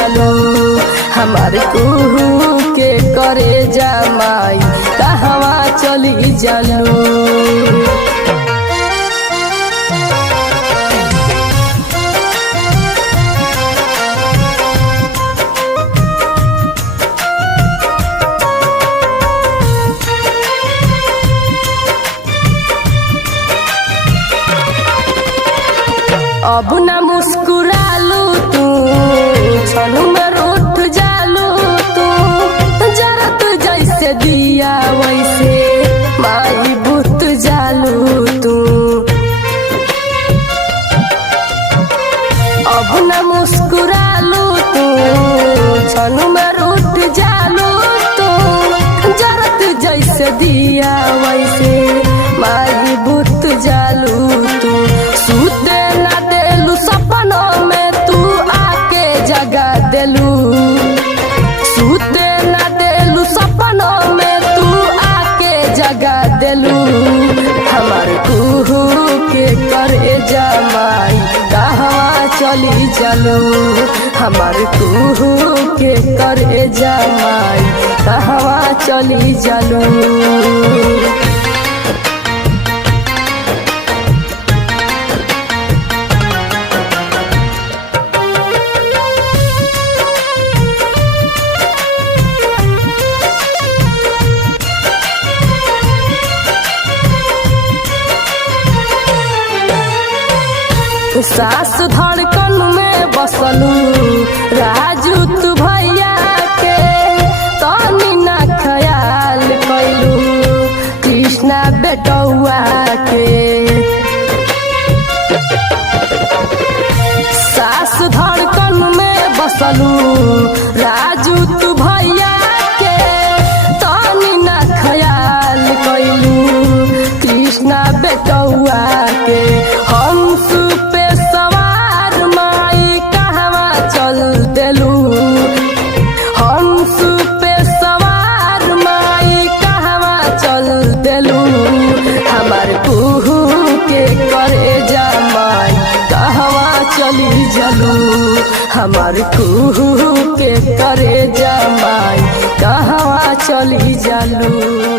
जालो हमार कुहू के करे जमाई कहवा चली जालो। अब न मुस्कुरालू तू क्षण में रूठ जालू तू जरत जैसे दिया वैसे माई बुत जालू तू। अब न मुस्कुरालू तू क्षण में रूठ जालू तू जरत जैसे दिया वैसे माई बुत जालू तू। सूते सपनों में तू आके जगा देलू सूते न देलू सपनों में तू आके जगा देलू हमार कुहू के करे जमाई कहवा चली जालो हमार कुहू के करे जमाई कहवा चली जालो। सास धड़कन में बसलू राजू तू भैया के तनी ना ख्याल कैलू कृष्णा बेटौआ के। सास धड़कन में बसलू राजू तू भैया के तनी ना ख्याल कैलू कृष्णा बेटौआ के। हंस पे सवार माई कहवा चल देलू हंस पे सवार माई कहवा चल देलू हमार कुहू के करे जमाई कहवा चली जालू हमार कुहू के करे जमाई कहवा चली जालू।